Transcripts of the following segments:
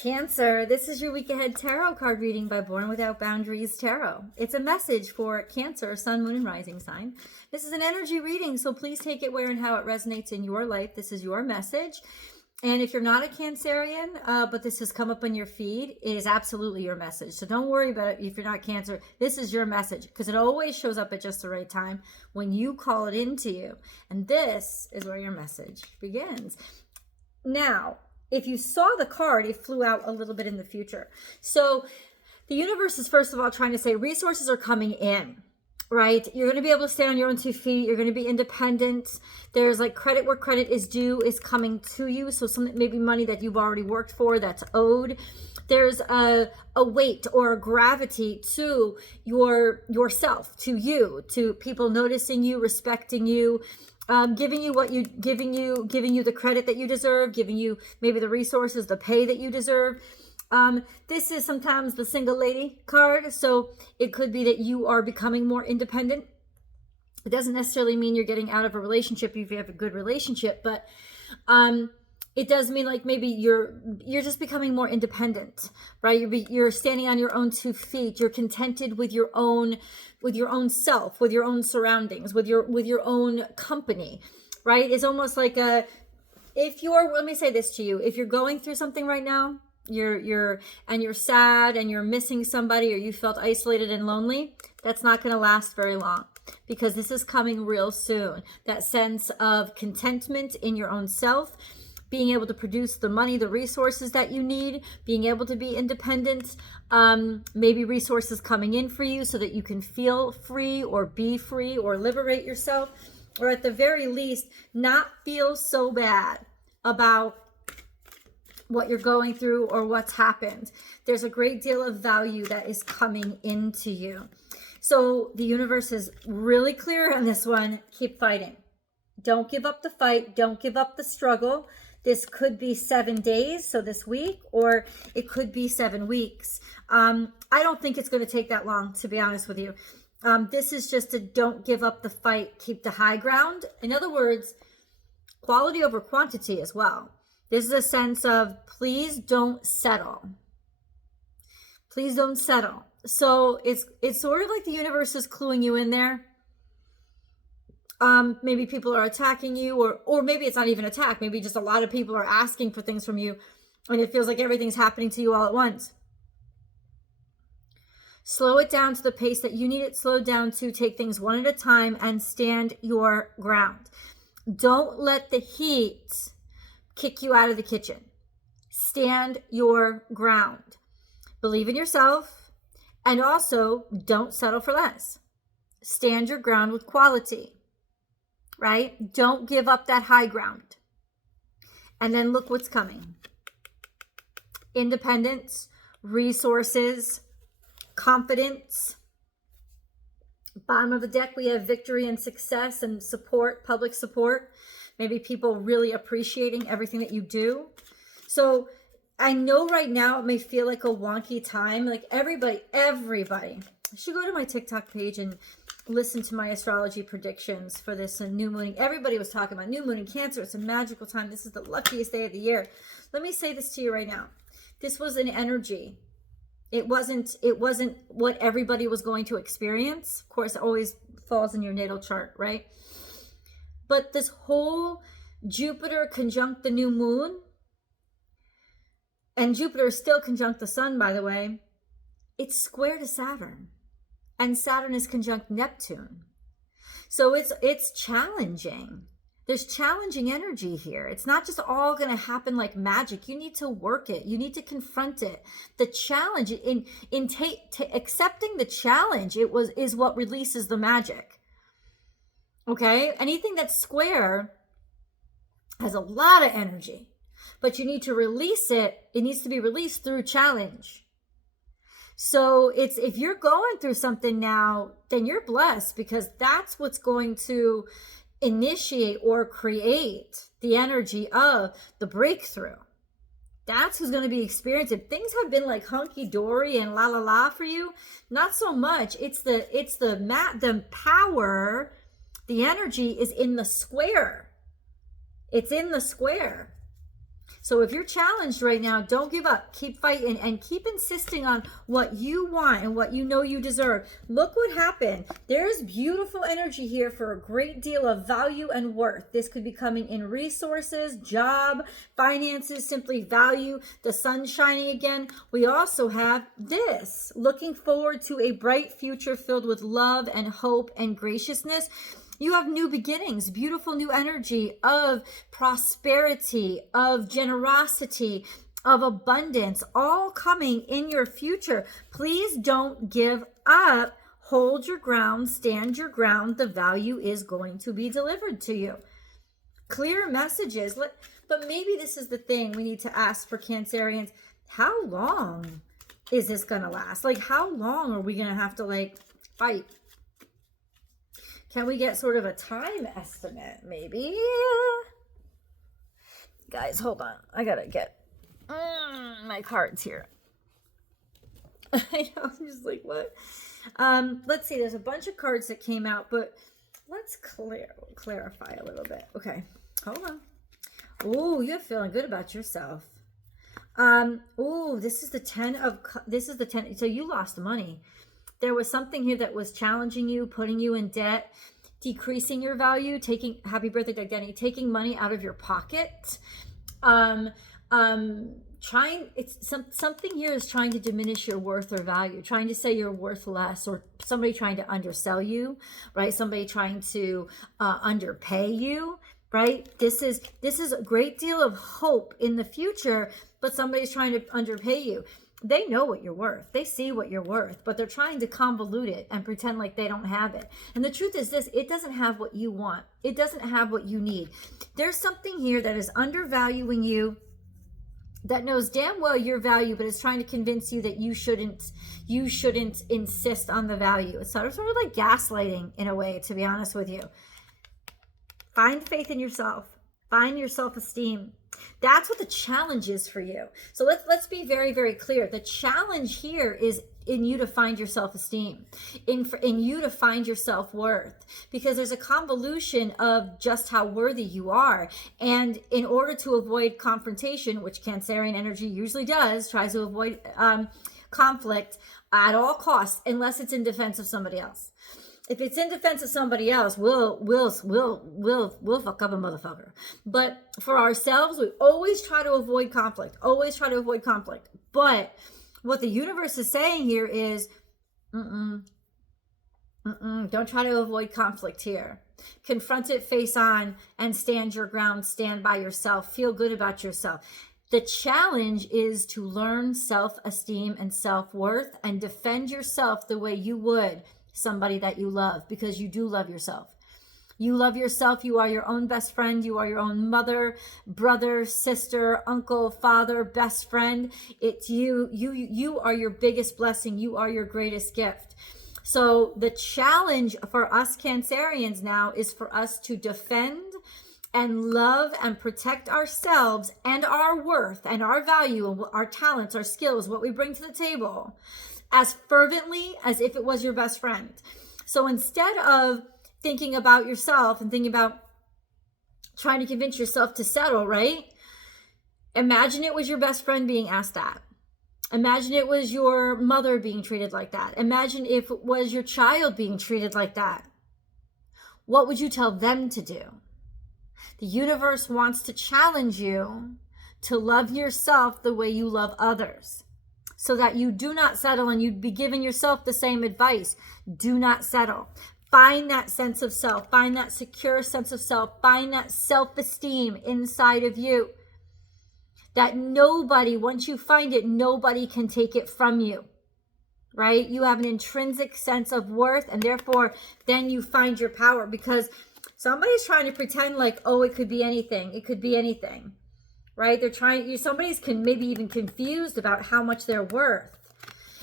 Cancer, this is your week ahead tarot card reading by Born Without Boundaries Tarot. It's a message for Cancer, Sun, Moon, and Rising sign. This is an energy reading, so please take it where and how it resonates in your life. This is your message. And if you're not a Cancerian, but this has come up on your feed, it is absolutely your message. So don't worry about it if you're not Cancer. This is your message because it always shows up at just the right time when you call it into you. And this is where your message begins. Now, if you saw the card, it flew out a little bit in the future. So the universe is, first of all, trying to say resources are coming in, right? You're going to be able to stand on your own 2 feet. You're going to be independent. There's like credit where credit is due is coming to you. So some maybe money that you've already worked for that's owed. There's a weight or a gravity to yourself, to you, to people noticing you, respecting you, giving you the credit that you deserve, giving you maybe the resources, the pay that you deserve. This is sometimes the single lady card. So it could be that you are becoming more independent. It doesn't necessarily mean you're getting out of a relationship if you have a good relationship, but it does mean like maybe you're just becoming more independent, right? You're standing on your own 2 feet. You're contented with your own self, with your own surroundings, with your own company, right? It's almost like let me say this to you. If you're going through something right now, you're sad and you're missing somebody, or you felt isolated and lonely, that's not going to last very long, because this is coming real soon. That sense of contentment in your own self, being able to produce the money, the resources that you need, being able to be independent, maybe resources coming in for you so that you can feel free or be free or liberate yourself, or at the very least, not feel so bad about what you're going through or what's happened. There's a great deal of value that is coming into you. So the universe is really clear on this one. Keep fighting. Don't give up the fight. Don't give up the struggle. This could be 7 days, so this week, or it could be 7 weeks. I don't think it's going to take that long, to be honest with you. This is just a don't give up the fight, keep the high ground. In other words, quality over quantity as well. This is a sense of please don't settle. Please don't settle. So it's sort of like the universe is cluing you in there. Maybe people are attacking you, or maybe it's not even attack. Maybe just a lot of people are asking for things from you, and it feels like everything's happening to you all at once. Slow it down to the pace that you need it slowed down to. Take things one at a time and stand your ground. Don't let the heat kick you out of the kitchen. Stand your ground. Believe in yourself, and also don't settle for less. Stand your ground with quality. Right? Don't give up that high ground. And then look what's coming. Independence, resources, confidence. Bottom of the deck, we have victory and success and support, public support. Maybe people really appreciating everything that you do. So I know right now it may feel like a wonky time. Like everybody should go to my TikTok page and listen to my astrology predictions for this new moon. Everybody was talking about new moon in Cancer. It's a magical time. This is the luckiest day of the year. Let me say this to you right now. This was an energy. It wasn't what everybody was going to experience. Of course, it always falls in your natal chart, right? But this whole Jupiter conjunct the new moon, and Jupiter is still conjunct the sun, by the way, it's square to Saturn. And Saturn is conjunct Neptune. So it's challenging. There's challenging energy here. It's not just all going to happen like magic. You need to work it. You need to confront it. The challenge in accepting the challenge is what releases the magic. Okay? Anything that's square has a lot of energy, but you need to release it. It needs to be released through challenge. So if you're going through something now, then you're blessed, because that's what's going to initiate or create the energy of the breakthrough. That's who's going to be experiencing. Things have been like hunky-dory and la la la for you. Not so much. It's the power, the energy is in the square. It's in the square. So if you're challenged right now, don't give up. Keep fighting and keep insisting on what you want and what you know you deserve. Look what happened. There's beautiful energy here for a great deal of value and worth. This could be coming in resources, job, finances, simply value, the sun shining again. We also have this, looking forward to a bright future filled with love and hope and graciousness. You have new beginnings, beautiful new energy of prosperity, of generosity, of abundance, all coming in your future. Please don't give up. Hold your ground, stand your ground. The value is going to be delivered to you. Clear messages. But maybe this is the thing we need to ask for Cancerians. How long is this going to last? Like, how long are we going to have to fight? Can we get sort of a time estimate, maybe? Guys, hold on. I gotta get my cards here. I know, I'm just like, what? Let's see. There's a bunch of cards that came out, but let's clarify a little bit. Okay, hold on. Oh, you're feeling good about yourself. Oh, this is the 10. So you lost money. There was something here that was challenging you, putting you in debt, decreasing your value, happy birthday to Denny, taking money out of your pocket. Something here is trying to diminish your worth or value, trying to say you're worth less, or somebody trying to undersell you, right? Somebody trying to underpay you, right? This is a great deal of hope in the future, but somebody's trying to underpay you. They know what you're worth. They see what you're worth, but they're trying to convolute it and pretend like they don't have it. And the truth is this, it doesn't have what you want. It doesn't have what you need. There's something here that is undervaluing you, that knows damn well your value, but is trying to convince you that you shouldn't insist on the value. It's sort of like gaslighting in a way, to be honest with you. Find faith in yourself. Find your self-esteem. That's what the challenge is for you. So let's be very, very clear. The challenge here is in you to find your self-esteem, in you to find your self-worth, because there's a convolution of just how worthy you are. And in order to avoid confrontation, which Cancerian energy usually does, tries to avoid conflict at all costs, unless it's in defense of somebody else. If it's in defense of somebody else, we'll fuck up a motherfucker. But for ourselves, we always try to avoid conflict. Always try to avoid conflict. But what the universe is saying here is, don't try to avoid conflict here. Confront it face on and stand your ground. Stand by yourself. Feel good about yourself. The challenge is to learn self-esteem and self-worth and defend yourself the way you would somebody that you love, because you do love yourself. You love yourself. You are your own best friend. You are your own mother, brother, sister, uncle, father, best friend. It's you. You are your biggest blessing. You are your greatest gift. So the challenge for us Cancerians now is for us to defend and love and protect ourselves and our worth and our value and our talents, our skills, what we bring to the table, as fervently as if it was your best friend. So instead of thinking about yourself and thinking about trying to convince yourself to settle, right? Imagine it was your best friend being asked that. Imagine it was your mother being treated like that. Imagine if it was your child being treated like that. What would you tell them to do? The universe wants to challenge you to love yourself the way you love others, so that you do not settle, and you'd be giving yourself the same advice. Do not settle. Find that sense of self. Find that secure sense of self. Find that self-esteem inside of you. That nobody, once you find it, nobody can take it from you, right? You have an intrinsic sense of worth, and therefore then you find your power, because somebody's trying to pretend like, oh, it could be anything. It could be anything. Right? Somebody's maybe even confused about how much they're worth.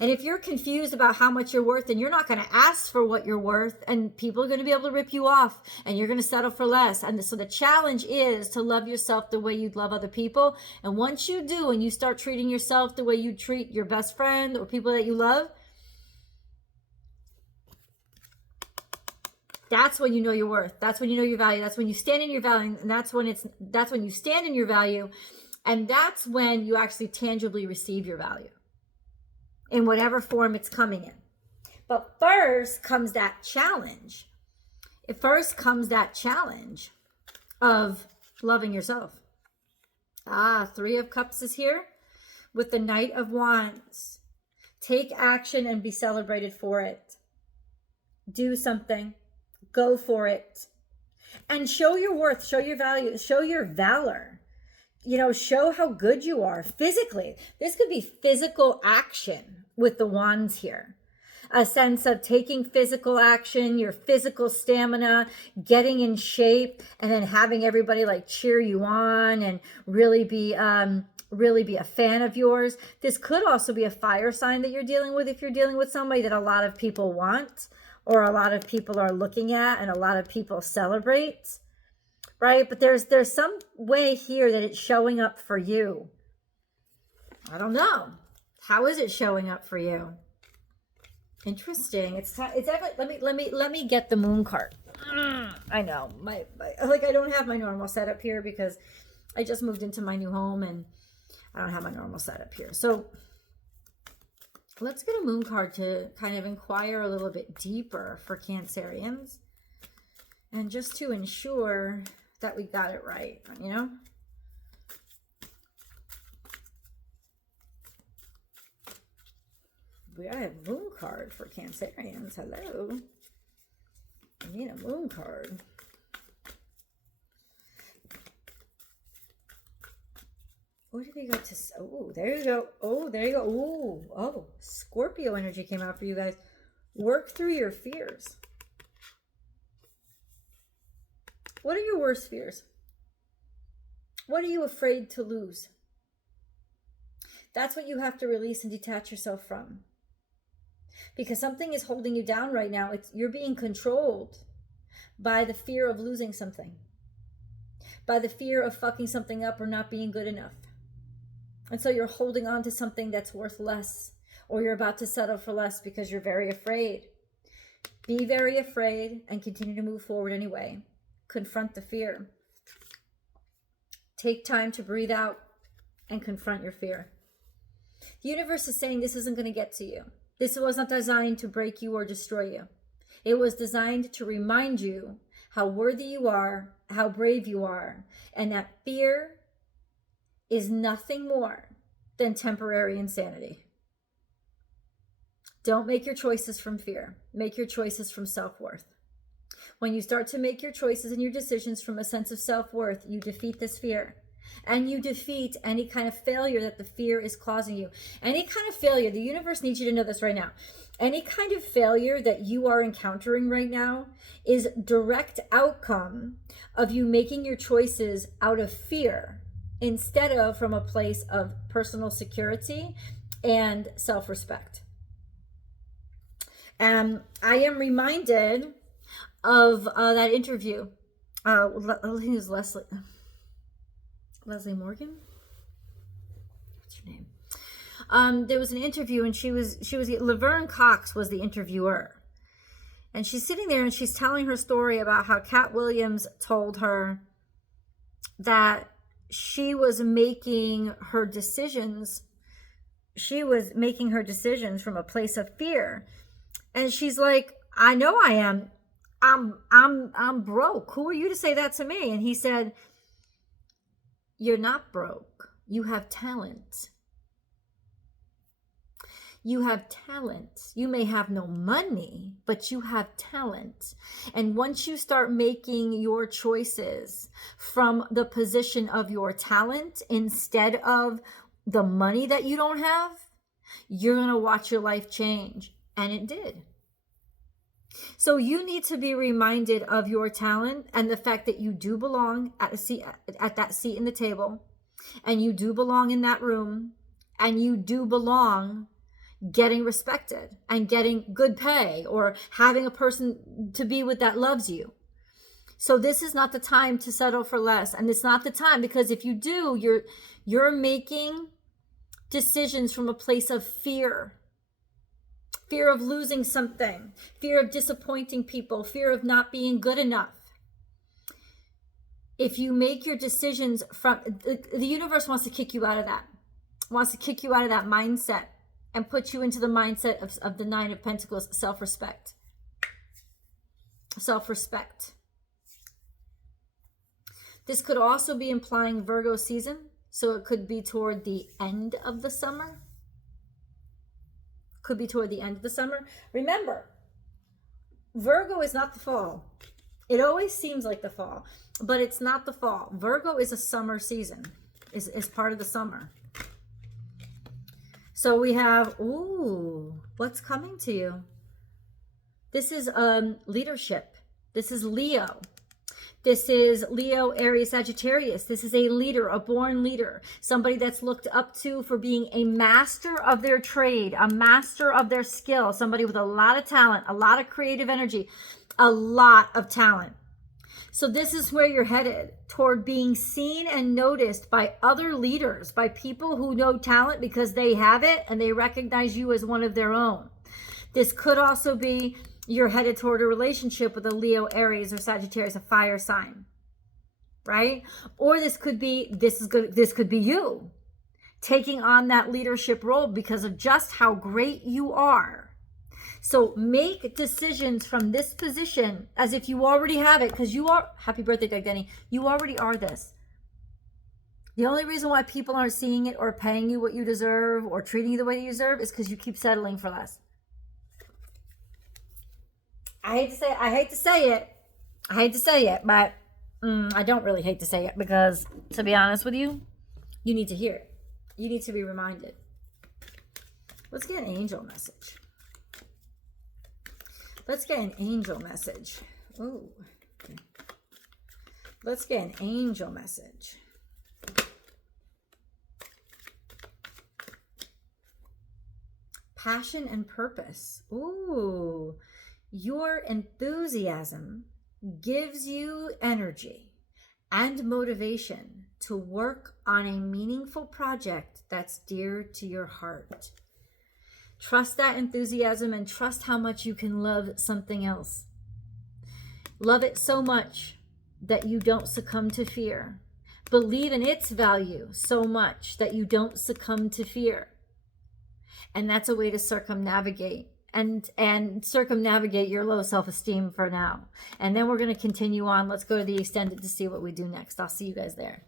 And if you're confused about how much you're worth, then you're not going to ask for what you're worth, and people are going to be able to rip you off, and you're going to settle for less. And so the challenge is to love yourself the way you'd love other people. And once you do, and you start treating yourself the way you treat your best friend or people that you love, that's when you know your worth. That's when you know your value. That's when you stand in your value. And that's when you stand in your value. And that's when you actually tangibly receive your value in whatever form it's coming in. But first comes that challenge. First comes that challenge of loving yourself. Three of Cups is here with the Knight of Wands. Take action and be celebrated for it. Do something. Go for it. And show your worth, show your value, show your valor. You know, show how good you are physically. This could be physical action with the Wands here. A sense of taking physical action, your physical stamina, getting in shape, and then having everybody like cheer you on and really be a fan of yours. This could also be a fire sign that you're dealing with if you're dealing with somebody that a lot of people want, or a lot of people are looking at, and a lot of people celebrate, right? But there's some way here that it's showing up for you. I don't know. How is it showing up for you? Interesting. It's let me get the Moon card. I know my I don't have my normal setup here because I just moved into my new home and I don't have my normal setup here. So let's get a Moon card to kind of inquire a little bit deeper for Cancerians, and just to ensure that we got it right, you know. We got a Moon card for Cancerians. Hello. I need a Moon card. What have you got to say? Oh, there you go. Oh, there you go. Oh, Scorpio energy came out for you guys. Work through your fears. What are your worst fears? What are you afraid to lose? That's what you have to release and detach yourself from. Because something is holding you down right now. You're being controlled by the fear of losing something, by the fear of fucking something up or not being good enough. And so you're holding on to something that's worth less, or you're about to settle for less because you're very afraid. Be very afraid and continue to move forward anyway. Confront the fear. Take time to breathe out and confront your fear. The universe is saying this isn't going to get to you. This was not designed to break you or destroy you. It was designed to remind you how worthy you are, how brave you are, and that fear is nothing more than temporary insanity. Don't make your choices from fear. Make your choices from self-worth. When you start to make your choices and your decisions from a sense of self-worth, you defeat this fear. And you defeat any kind of failure that the fear is causing you. Any kind of failure, the universe needs you to know this right now. Any kind of failure that you are encountering right now is direct outcome of you making your choices out of fear instead of from a place of personal security and self-respect. I am reminded of that interview. I think it was Leslie Morgan. What's her name? There was an interview, and she was Laverne Cox was the interviewer, and she's sitting there and she's telling her story about how Cat Williams told her that she was making her decisions. She was making her decisions from a place of fear, and she's like, "I know I am. I'm broke. Who are you to say that to me?" And he said, "You're not broke. You have talent. You have talent. You may have no money, but you have talent. And once you start making your choices from the position of your talent instead of the money that you don't have, you're going to watch your life change." And it did. So you need to be reminded of your talent and the fact that you do belong at that seat in the table, and you do belong in that room, and you do belong getting respected and getting good pay or having a person to be with that loves you. So this is not the time to settle for less, and it's not the time, because if you do, you're making decisions from a place of fear. Fear of losing something, fear of disappointing people, fear of not being good enough. if you make your decisions from, the universe wants to kick you out of that, mindset and put you into the mindset of the Nine of Pentacles, self-respect. Self-respect. This could also be implying Virgo season. So it could be toward the end of the summer. Could be toward the end of the summer. Remember, Virgo is not the fall. It always seems like the fall, but it's not the fall. Virgo is a summer season, is part of the summer. So we have, ooh, what's coming to you? This is leadership. This is Leo. This is Leo, Aries, Sagittarius. This is a leader, a born leader, somebody that's looked up to for being a master of their trade, a master of their skill, somebody with a lot of talent, a lot of creative energy, a lot of talent. So this is where you're headed, toward being seen and noticed by other leaders, by people who know talent because they have it and they recognize you as one of their own. This could also be you're headed toward a relationship with a Leo, Aries, or Sagittarius, a fire sign, right? Or this could be, this could be you taking on that leadership role because of just how great you are. So make decisions from this position as if you already have it, because you are, happy birthday, Doug Denny, you already are this. The only reason why people aren't seeing it or paying you what you deserve or treating you the way you deserve is because you keep settling for less. I hate to say it, but I don't really hate to say it because, to be honest with you, you need to hear it. You need to be reminded. Let's get an angel message. Let's get an angel message. Ooh. Okay. Let's get an angel message. Passion and purpose. Ooh. Your enthusiasm gives you energy and motivation to work on a meaningful project that's dear to your heart. Trust that enthusiasm and trust how much you can love something else. Love it so much that you don't succumb to fear. Believe in its value so much that you don't succumb to fear. And that's a way to circumnavigate and circumnavigate your low self-esteem for now. And then we're going to continue on. Let's go to the extended to see what we do next. I'll see you guys there.